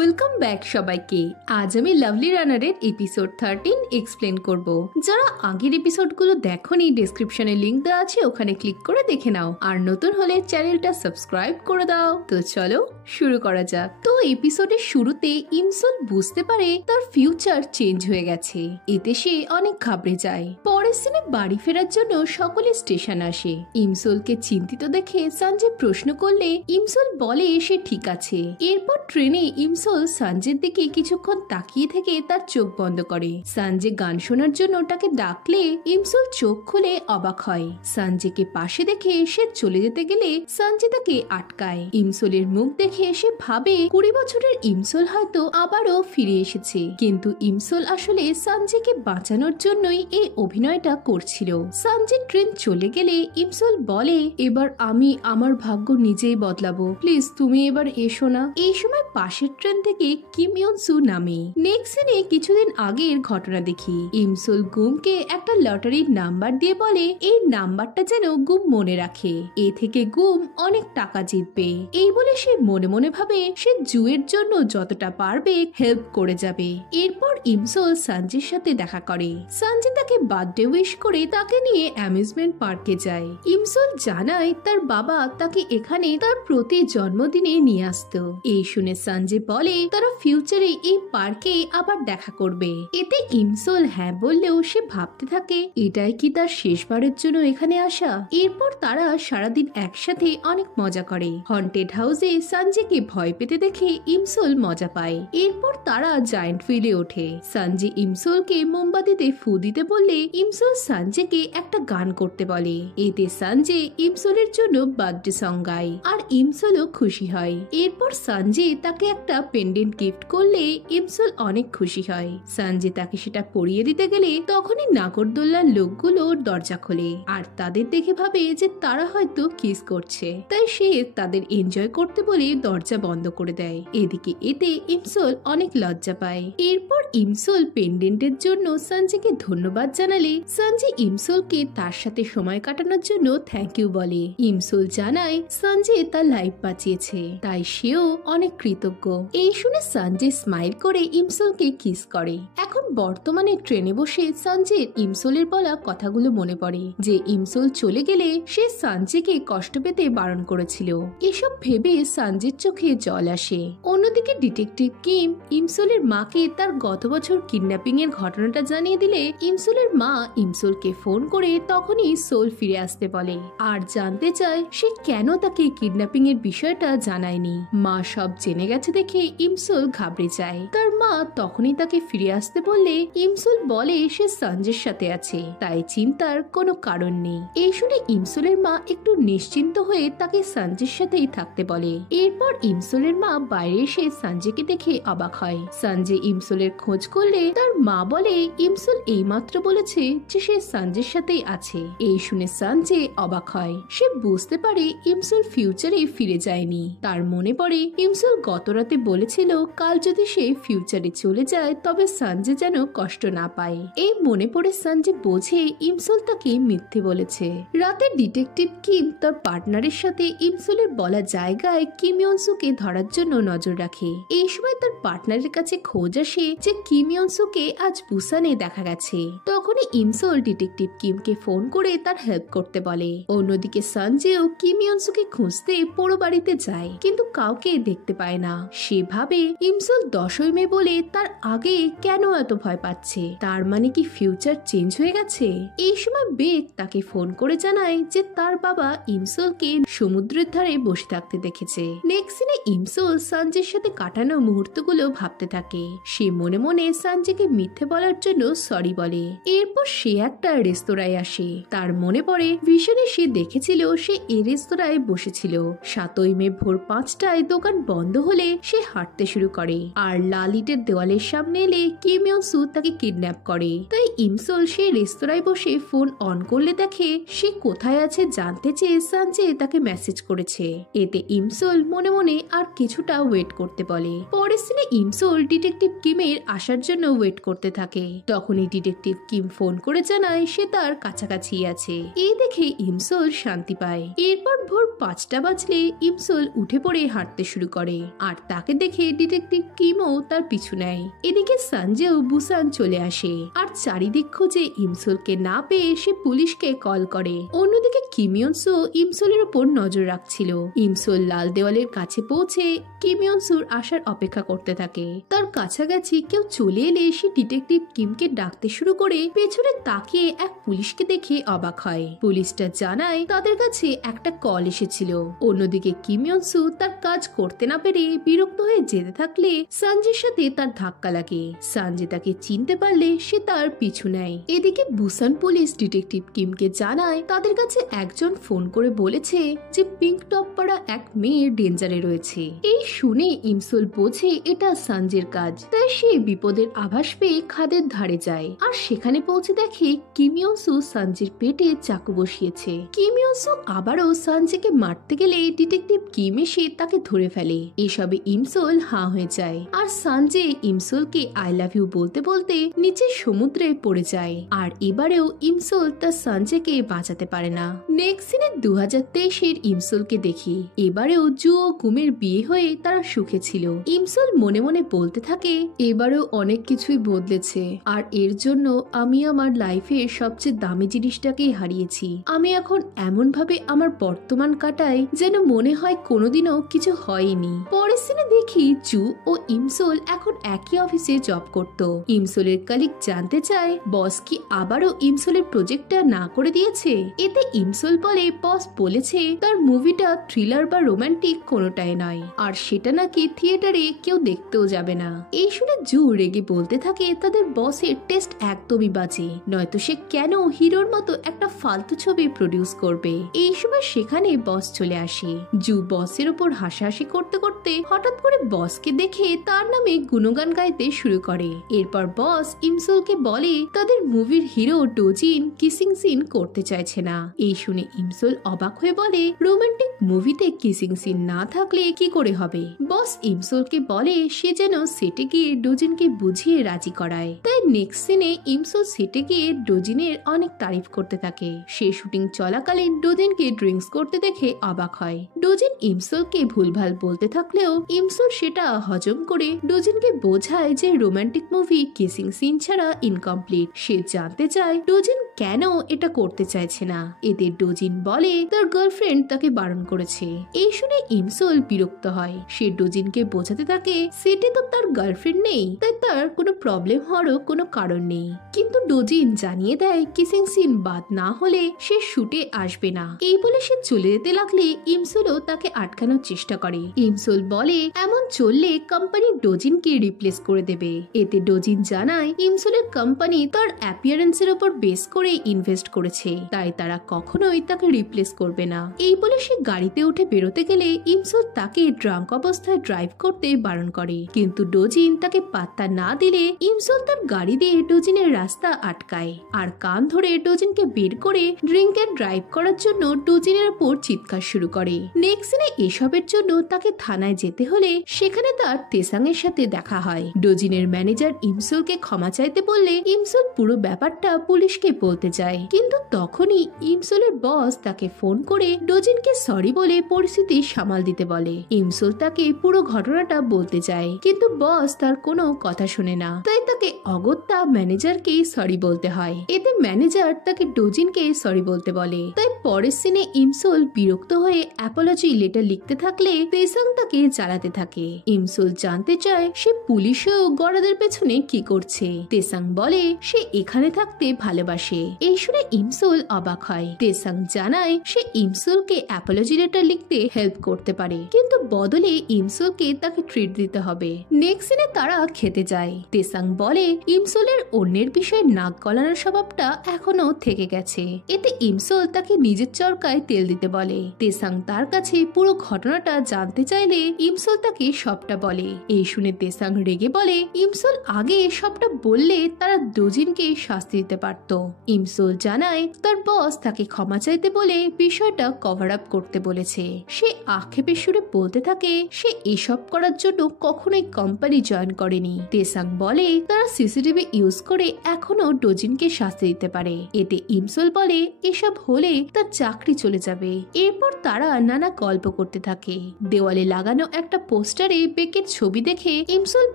Welcome back সবাইকে। আজ আমি লাভলি রানারের এপিসোড 13 এক্সপ্লেন করব। যারা আগের এপিসোডগুলো দেখোনি, ডেসক্রিপশনে লিংক দেওয়া আছে, ওখানে ক্লিক করে দেখে নাও। আর নতুন হলে চ্যানেলটা সাবস্ক্রাইব করে দাও। তো চলো শুরু করা যাক। তো এপিসোডের শুরুতে ইমসল বুঝতে পারে তার ফিউচার চেঞ্জ হয়ে গেছে। এতে সে অনেক ঘাবড়ে যায়। পরের সিনে বাড়ি ফেরার জন্য সকলে স্টেশন আসে। ইমসলকে চিন্তিত দেখে সঞ্জয় প্রশ্ন করলে ইমসল বলে সে ঠিক আছে। এরপর ট্রেনে ইমসল সঞ্জয়ের দিকে কিছুক্ষণ তাকিয়ে থেকে তার চোখ বন্ধ করে। সঞ্জয় গান শোনার জন্য তাকে ডাকলে ইমসল চোখ খুলে অবাক হয়। সঞ্জয়কে পাশে দেখে সে চলে যেতে গেলে সঞ্জয় তাকে আটকায়। ইমসলের মুখ দেখে সে ভাবে 20 বছরের ইমসল হয়তো আবারও ফিরে এসেছে, কিন্তু ইমসল আসলে সঞ্জয়কে বাঁচানোর জন্যই এই অভিনয়টা করছিল। সঞ্জয় ট্রেন চলে গেলে ইমসল বলে, এবার আমি আমার ভাগ্য নিজেই বদলাবো, প্লিজ তুমি এবার এসো না। এই সময় পাশের ট্রেন থেকে কিম ইয়ন সু নামে। নেক্সট সিনে কিছুদিন আগের ঘটনা দেখি। ইমসল গুমকে একটা লটারির নাম্বার দিয়ে বলে এই নাম্বারটা যেন গুম মনে রাখে, এ থেকে গুম অনেক টাকা জিতবে। এই বলে সে মনে মনে ভাবে সে জুয়ের জন্য যতটা পারবে হেল্প করে যাবে। এরপর ইমসল সঞ্জয়ের সাথে দেখা করে। সঞ্জয় তাকে বার্থডে উইশ করে তাকে নিয়ে অ্যামিউজমেন্ট পার্কে যায়। ইমসল জানায় তার বাবা তাকে এখানে তার প্রতি জন্মদিনে নিয়ে আসতো। এই শুনে সঞ্জয় বলে তারা ফিউচারে এই পার্কে আবার দেখা করবে। এতে ইমসল হ্যাঁ বললেও সে ভাবতে থাকে এটাই কি তার শেষবারের জন্য এখানে আসা। এরপর তারা সারাদিন একসাথে অনেক মজা করে। হন্টেড হাউসে সঞ্জয়কে ভয় পেতে দেখে ইমসল মজা পায়। এরপর তারা জায়ান্ট ফিলে ওঠে। সঞ্জয় ইমসলকে মোমবাতিতে ফু দিতে বললে ইমসল সঞ্জয়কে একটা গান করতে বলে। এতে সঞ্জয় ইমসলের জন্য বার্থডে সং গায় আর ইমসলও খুশি হয়। এরপর সঞ্জয় তাকে একটা পেন্ডেন্ট গিফট করলে ইমসল অনেক খুশি হয়। সঞ্জয় তাকে সেটা পরিয়ে দিতে গেলে তখনই নাগরদোল্লার লোকগুলো দরজা খোলে আর তাদের দেখে ভাবে যে তারা হয়তো কিস করছে, তাই সে তাদের এনজয় করতে বলে দরজা বন্ধ করে দেয়। এদিকে এতে ইমসল অনেক লজ্জা পায়। এরপর ইমসল পেন্ডেন্টের জন্য সঞ্জয়কে ধন্যবাদ জানালে সঞ্জয় ইমসলকে তার সাথে সময় কাটানোর জন্য থ্যাংক ইউ বলে। ইমসল জানায় সঞ্জয় তার লাইফ বাঁচিয়েছে, তাই সেও অনেক কৃতজ্ঞ। এই শুনে সঞ্জয় স্মাইল করে ইমসলকে কিস করে। এখন বর্তমানে ট্রেনে বসে সঞ্জয়ের ইমসলের বলা কথাগুলো মনে পড়ে যে ইমসল চলে গেলে সে সঞ্জয়কে কষ্ট পেতে বারণ করেছিল। এসব ভেবে সঞ্জয়ের চোখে জল আসে। অন্যদিকে ডিটেকটিভ কিম ইমসলের মাকে তার গত বছর কিডন্যাপিং এর ঘটনাটা জানিয়ে দিলে ইমসলের মা ইমসলকে ফোন করে তখনই সোল ফিরে আসতে বলে আর জানতে চায় সে কেন তাকে কিডন্যাপিং এর বিষয়টা জানায়নি। মা সব জেনে গেছে দেখে ইমসল ঘাবড়ে যায়। তার মা তখনই তাকে ফিরে আসতে বললে ইমসল বলে সে সঞ্জয়ের সাথে আছে, তাই চিন্তার কোনো কারণ নেই। এই শুনে ইমসলের মা একটু নিশ্চিন্ত হয়ে তাকে সঞ্জয়ের সাথেই থাকতে বলে। এরপর ইমসলের মা বাইরে এসে সঞ্জয়কে দেখে অবাক হয়। সঞ্জয় ইমসলের খোঁজ করলে তার মা বলে ইমসল এইমাত্র বলেছে যে সে সঞ্জয়ের সাথেই আছে। এই শুনে সঞ্জয় অবাক হয়। সে বুঝতে পারে ইমসল ফিউচারে ফিরে যায়নি। তার মনে পড়ে ইমসল গত রাতে বলেছিল কাল যদি সে ফিউচারে চলে যায় তবে সঞ্জয় যেন কষ্ট না পায়। এই মনে পড়ে সঞ্জয় বোঝে ইমসল তাকে মিথ্যে বলেছে। রাতে ডিটেকটিভ কিম তার পার্টনারের সাথে ইমসলের বলা জায়গায় কিম ইয়ন সুকে ধরার জন্য নজর রাখে। এই সময় তার পার্টনারের কাছে খোঁজ আসে যে কিম ইয়ন সুকে আজ বুসানে দেখা গেছে। তখনই ইমসল ডিটেকটিভ কিমকে ফোন করে তার হেল্প করতে বলে। অন্যদিকে সঞ্জয়ও কিম ইয়ন সুকে খুঁজতে পুরো বাড়িতে যায়, কিন্তু কাউকে দেখতে পায় না। সেভাবে ইমসল 10ই মে বলে তার আগে কেন এত ভয় পাচ্ছে, তার মানে কি ফিউচার চেঞ্জ হয়ে গেছে। এই সময় বেক তাকে ফোন করে জানায় যে তার বাবা ইমসলকে সমুদ্রের ধারে বসে থাকতে দেখেছে। নেক্সট সিনে ইমসল সঞ্জয়ের সাথে কাটানো মুহূর্তগুলো ভাবতে থাকে। সে মনে মনে সঞ্জয়কে মিথ্যে বলার জন্য সরি বলে। এরপর সে একটা রেস্তোরাঁয় আসে। তার মনে পড়ে ভিশনে সে দেখেছিল সে এই রেস্তোরাঁয় বসেছিল। 7ই মে ভোর 5টায় দোকান বন্ধ হলে সে হাঁটতে শুরু করে আর লাল ইটের দেওয়ালের সামনে এলে কিম ইয়ন সু তাকে কিডন্যাপ করে। তাই ইমসল সে রেস্তোরাঁয় বসে ফোন অন করলে দেখে সে কোথায় আছে জানতে চেয়ে সঞ্জয় তাকে মেসেজ করেছে। এতে ইমসল মনে মনে আর কিছুটা ওয়েট করতে বলে। পরের সিনে ইমসল ডিটেকটিভ কিমের আসার জন্য ওয়েট করতে থাকে। তখনই ডিটেকটিভ কিম ফোন করে জানায় সে তার কাছাকাছি আছে। এই দেখে ইমসোল শান্তি পায়। এরপর ভোর 5টা বাজলে ইমসোল উঠে পড়ে হাঁটতে শুরু করে আর তাকে দেখে ডিটেকটিভ কিমও তার পিছু নেয়। এদিকে সঞ্জেও বুসান চলে আসে আর চারিদিক খুঁজে ইমসোলকে না পেয়ে সে পুলিশকে কল করে। অন্যদিকে কিম ইয়ন-সু ইমসোলের উপর নজর রাখছিল। ইমসোল লাল দেওয়ালের কাছে পৌঁছে কিম ইয়ন-সুর আসার অপেক্ষা করতে থাকে। তার কাছাকাছি কেউ চলে এলে সে ডিটেকটিভ কিমকে ডাকতে শুরু করে পেছনে তাকিয়ে এক পুলিশকে দেখে অবাক হয়। পুলিশটা জানায় তাদের কাছে একটা কল এসেছিল। অন্যদিকে কিম ইয়ন-সু তার কাজ করতে না পেরে বিরক্ত হয়ে যেতে থাকলে সঞ্জের সাথে তার ধাক্কা লাগে। সঞ্জে তাকে চিনতে পারলে সে তার পিছু নেয়। এদিকে বুসান পুলিশ ডিটেকটিভ কিমকে জানায় তাদের কাছে একজন ফোন করে বলেছে যে পিঙ্ক টপ পরা এক মেয়ে ডেঞ্জারে রয়েছে। এই শুনে ইমসোল বোঝে এটা সঞ্জের কাজ, তাই সে বিপদের আভাস পেয়ে খাদের ধারে যায় আর সেখানে পৌঁছে দেখে কিম ইয়ন-সু সঞ্জের পেটে চাকু বসিয়েছে। কিম ইয়ন-সু আবারও সঞ্জেকে মারতে গেলে ডিটেকটিভ কিম এসে তাকে ধরে ফেলে। এসবে ইমসোল হাঁ হয়ে যায় আর সঞ্জে ইমসোলকে আই লাভ ইউ বলতে বলতে নিচে সমুদ্রে পড়ে যায়। আর এবারেও ইমসোল তার সঞ্জেকে বাঁচাতে পারে না। নেক্সট সিনে 2023-এর ইমসোলকে দেখি। এবারেও জু ও কুমের বিয়ে হয়ে তারা সুখে ছিল। ইমসোল মনে মনে বলতে থাকে এবারেও অনেক কিছুই বদলেছে আর এর জন্য আমি আমার লাইফের সবচেয়ে দামি জিনিসটাকেই হারিয়েছি। আমি এখন এমন ভাবে আমার বর্তমান কাটাই যেন মনে হয় কোনোদিনও কিছু হয়নি। পরের সিনে দেখি জু ও ইমসোল এখন একই অফিসে জব করত। ইমসোলের কলিগ জানতে চায় বস কি আবারও ইমসোলের প্রজেক্টটা না করে দিয়েছে। এতে ইমসোল বলে বস বলেছে তার মুভিটা থ্রিলার বা রোমান্টিক কোনোটাই নয় আর সেটা নাকি থিয়েটারে কেউ দেখতেও যাবে না। এই শুনে জু রেগে বলতে থাকে তাদের বসের টেস্ট একদমই বাজে, নয়তো সে কেন হিরোর মতো একটা ফালতু ছবি প্রডিউস করবে। এই সময় সেখানে বস চলে আসে। জু বসের উপর হাসাহাসি করতে করতে হঠাৎ করে বসকে দেখে তার নামে গুণগান গাইতে শুরু করে। এরপর বস ইমসোলকে বলে তাদের মুভির হিরো ডোজিন কিসিং সিন করতে চাইছে না। এই শুনে ইমসোল অবাক হয়ে বলে রোমান্টিক মুভিতে কিসিং সিন না থাকলে কি করে হবে। বস ইমসোলকে বলে সে যেন সেটে গিয়ে ডোজিনকে বুঝিয়ে রাজি করায়। তাই নেক্সট সিনে ইমসোল সেটে গিয়ে ডোজিনের অনেক তারিফ করতে থাকে। সে শুটিং চলাকালীন ডোজিনকে ড্রিঙ্কস করতে দেখে অবাক হয়। ডোজিন ইমসোলকে ভুলভাল বলতে থাকলেও ইমসোল সেটা হজম করে ডোজিনকে বোঝায় যে রোমান্টিক মুভি কিসিং সিন ছাড়া ইনকমপ্লিট। সে জানতে চায় ডোজিন কেন এটা করতে চাইছে না। এতে ডোজিন বলে তার গার্লফ্রেন্ড তাকে বারণ করেছে। এই শুনে ইমসোল বিরক্ত হয়। সে ডোজিনকে বোঝাতে থাকে সেটে তো তার গার্লফ্রেন্ড নেই, তাই তার কোনো প্রবলেম হওয়ারও কোনো কারণ নেই। কিন্তু ডোজিন জানিয়ে দেয় কিসিং সিন বাদ না হলে সে শুটে আসবে না। এই বলে সে চলে যেতে লাগলে ইমসোলও তাকে আটকানোর চেষ্টা করে। ইমসোল বলে এমন চললে কোম্পানি ডোজিনকে রিপ্লেস করে দেবে। এতে ডোজিন জানায় ইমসোলের কোম্পানি তার অ্যাপিয়ারেন্সের উপর বেস করে ইনভেস্ট করেছে, তাই তারা কখনোই তাকে রিপ্লেস করবে না। এই বলে সে গাড়িতে উঠে বেরোতে গেলে ইমসোল তাকে ড্রাঙ্ক অবস্থায় ড্রাইভ করতে বারণ করে। কিন্তু ডোজিন তাকে পাত্তা না দিলে ইমসোল তার গাড়ি দিয়ে ডোজিনের রাস্তা আটকায় আর কান ধরে ডোজিনকে বের করে ড্রিঙ্ক এন্ড ড্রাইভ করার জন্য ডোজিনের উপর চিৎকার শুরু করে। নেক্সট সিনে এসবের জন্য তাকে থানায় যেতে হলে সেখানে তার তেসাং এর সাথে দেখা হয়। ডোজিনের ম্যানেজার ইমসোলকে ক্ষমা চাইতে বললে ইমসোল পুরো ব্যাপারটা পুলিশকে বলতে চায়। কিন্তু তখনই ইমসোলের বস তাকে ফোন করে ডোজিনকে সরি বলে পরিস্থিতি সামাল দিতে বলে। ইমসোল তাকে পুরো ঘটনাটা বলতে চায় কিন্তু বস তার কোনো কথা শুনে না, তাই তাকে অগত্যা ম্যানেজারকে সরি বলতে হয়। এতে ম্যানেজার তাকে ডোজিনকে সরি বলতে বলে। তাই পরের সিনে ইমসোল বিরক্ত হয়ে অ্যাপোলজি লেটার লিখতে থাকলে তেসাং তাকে জ্বালাতে থাকে। ইমসোল জানতে চায় সে পুলিশও গড়াদের পেছনে কি করছে। তেসাং বলে সে এখানে থাকতে ভালোবাসে। এই শুনে ইমসোল অবাক হয়। তেসাং জানায় সে ইমসোলকে অ্যাপোলজি লেটার লিখতে হেল্প করতে পারে, কিন্তু বদলে ইমসোলকে তাকে ট্রিট দিতে হবে। নেক্সট সিনে তারা খেতে যায়। তেসাং বলে ইমসোলের অন্যের বিষয়ে নাক গলানোর স্বভাবটা এখনো থেকে গেছে। এতে ইমসোল তাকে নিজের চরকায় তেল দিতে বলে। তেসাং তার কাছে পুরো ঘটনাটা জানতে চাইলে ইমসোল তাকে সবটা বলে। এই শুনে তেসাং রেগে বলে ইমসোল আগে সবটা বললে তারা ডোজিনকে শাস্তি দিতে পারত। ইমসোল জানায় তার বস তাকে ক্ষমা চাইতে বলে বিষয়টা কভার আপ করতে বলেছে। সে আক্ষেপের সুরে বলতে থাকে সে এসব করার জন্য কখনোই কোম্পানি জয়েন করেনি। তেসাং বলে তারা সিসিটিভি ইউজ করে এখনো ডোজিনকে শাস্তি দিতে পারে। এতে ইমসোল বলে এসব হলে তার চাকরি চলে যাবে। এরপর তারা নানা গল্প করতে থাকে। দেওয়ালে লাগানো একটা পোস্টারে বেকের ছবি দেখে ইমসোল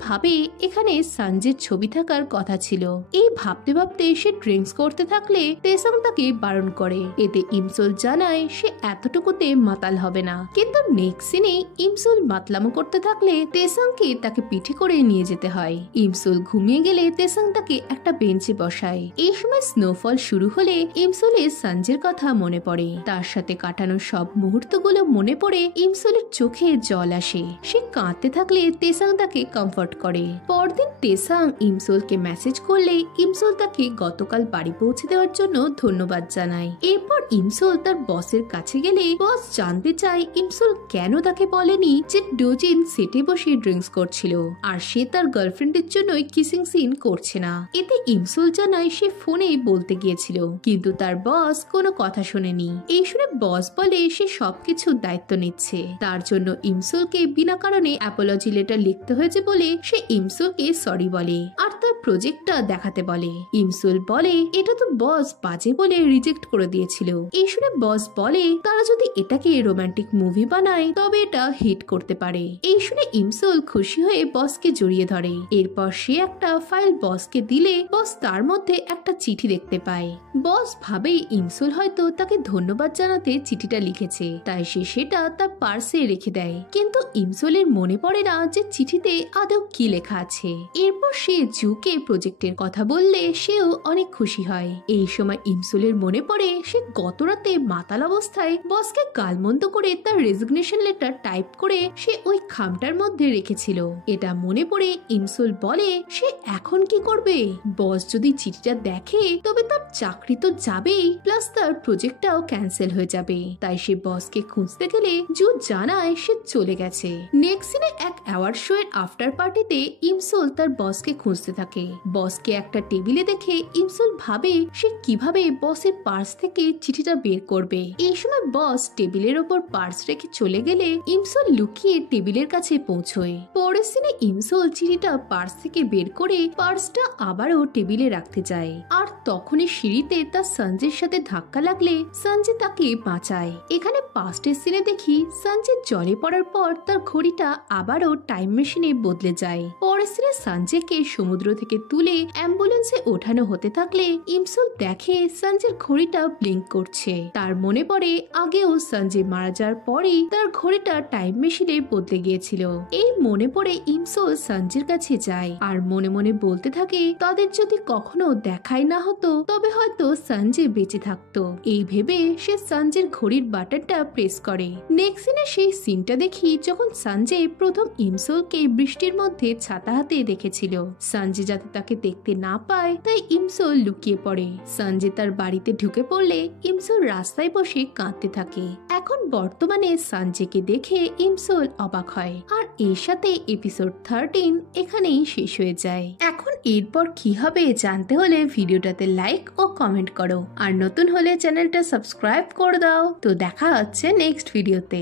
ভাবে এখানে সানজের ছবি থাকার কথা ছিল। এই ভাবতে ভাবতে সে ড্রিঙ্কস করতে থাকলে তেসাং তাকে বারণ করে। এতে ইমসোল জানায় সে এতটুকুতে মাতাল হবে না। কিন্তু নেক্সট সিনে ইমসোল মাতলামো করতে থাকলে তেসাংকে তাকে পিঠে করে নিয়ে যেতে হয়। ইমসোল ঘুমিয়ে গেলে তেসাং তাকে একটা বেঞ্চে বসায়। এই সময় স্নোফল শুরু হলে ইমসোলের সানজের কথা মনে পড়ে। তার সাথে কাটানো সব মুহূর্তগুলো মনে পড়ে ইমসোলের চোখে জল আসে। সে কাঁদতে থাকলে তেসাং তাকে কমফর্ট করে। পরদিন তেসাং ইমসোলকে মেসেজ করলে ইমসোল তাকে গতকাল বাড়ি পৌঁছে দেওয়ার জন্য ধন্যবাদ জানায়। এরপর ইমসোল তার বসের কাছে গেলে বস জানতে চায় ইমসোল কেন তাকে বলেনি যে ডোজিন সেটে বসে ড্রিঙ্কস করছিল আর সে তার গার্লফ্রেন্ডের জন্যই কিসিং সিন করছে না। এতে ইমসোল জানায় সে ফোনে বলতে গিয়েছিল কিন্তু তার বস কোনো কথা শোনেনি। এই শুনে বস বলে সে সবকিছু দায়িত্ব নিচ্ছে। তার জন্য ইমসোলকে বিনা কারণে অ্যাপোলজি লেটার লিখতে হয়েছে বলে সে ইমসোলকে সরি বলে আর তার প্রজেক্টটা দেখাতে বলে। ইমসোল বলে এটা তো বস বাজে বলে রিজেক্ট করে দিয়েছিল। এই শুনে বস বলে তারা যদি এটাকে রোমান্টিক মুভি বানায় তবে এটা হিট করতে পারে। এই শুনে ইমসোল খুশি হয়ে বসকে জড়িয়ে ধরে। এরপর সে একটা ফাইল বসকে দিলে বস তার মধ্যে একটা চিঠি দেখতে পায়। বস ভাবে ইমসোল হয়তো তাকে ধন্যবাদ জানাতে চিঠিটা লিখেছে, তাই সে সেটা তার পার্সে রেখে দেয়। কিন্তু ইমসোলের মনে পড়ে না যে চিঠিতে আদৌ কি লেখা আছে। এরপর সে জুকে প্রজেক্টের কথা বললে সেও অনেক খুশি হয়। এই সময় ইমসোলের মনে পড়ে সে গত রাতে মাতাল অবস্থায় বসকে গালমন্দ করে তার রেজিগনেশন লেটার টাইপ করে সে ওই খামটার মধ্যে রেখেছিল। এটা মনে পড়ে ইমসোল বলে সে এখন কি করবে। বস যদি চিঠিটা দেখে তবে তার চাকরি তো যাবেই, প্লাস তার প্রজেক্টটাও ক্যান্সেল হয়ে যাবে। তাই সে বসকে খুঁজতে গেলে জু জানায় সে চলে গেছে। নেক্সট সিনে এক অ্যাওয়ার্ড শো এর আফটার পার্টিতে ইমসোল তার বসকে খুঁজতে থাকে। বসকে একটা টেবিলে দেখে ইমসোল ভাবে সে কিভাবে বসের পার্স থেকে চিঠিটা বের করবে। এই সময় বস টেবিলের ওপর পার্স রেখে চলে গেলে ইমসোল লুকিয়ে টেবিলের কাছে পৌঁছয়। পরের সিনে ইমসোল চিঠিটা পার্স থেকে বের করে পার্সটা আবারও টেবিলে রাখতে যায়। আর তখনই সিঁড়িতে তার সঞ্জয়ের সাথে ধাক্কা লাগলে সঞ্জয় তাকে বাঁচায়। এখানে পাস্টের সিনে দেখি সঞ্জয় জলে পড়ার পর তার ঘড়িটা আবারও টাইম মেশিনে বদলে যায়। পরের সিনে সঞ্জয়কে সমুদ্র থেকে তুলে অ্যাম্বুলেন্সে ওঠানো হতে থাকলে ইমসোল দেখে সঞ্জয়ের ঘড়িটা ব্লিঙ্ক করছে। তার মনে পড়ে আগেও সঞ্জয় মারা যাওয়ার পরেই তার ঘড়িটা টাইম মেশিনে বদলে গিয়েছিল। এই মনে পড়ে ইমসোল সঞ্জয়ের কাছে যায় আর মনে মনে বলতে থাকে তাদের যদি কখনো দেখাই না হতো তবে হয়তো সঞ্জয় বেঁচে থাকতো। এই ভেবে সে সঞ্জয়ের ঘড়ির বাটনটা প্রেস করে। নেক্সট সিনে সেই সিনটা দেখি যখন সঞ্জয় প্রথম ইমসোলকে বৃষ্টির মধ্যে ছাতা হাতে দেখেছিল। সঞ্জয় যাতে তাকে দেখতে না পায় তাই ইমসোল লুকিয়ে পড়ে। সঞ্জয় তার বাড়িতে ঢুকে পড়লে ইমসোল রাস্তায় বসে কাঁদতে থাকে। এখন বর্তমানে সঞ্জয়কে দেখে ইমসোল অবাক হয়। আর এর সাথে এপিসোড 13 এখানেই শেষ হয়ে যায়। এখন এরপর কি হবে জানতে হলে ভিডিওটাতে লাইক ও কমেন্ট করো আর নতুন হলে চ্যানেলটা সাবস্ক্রাইব করে দাও। তো দেখা হচ্ছে নেক্সট ভিডিওতে।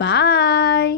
বাই।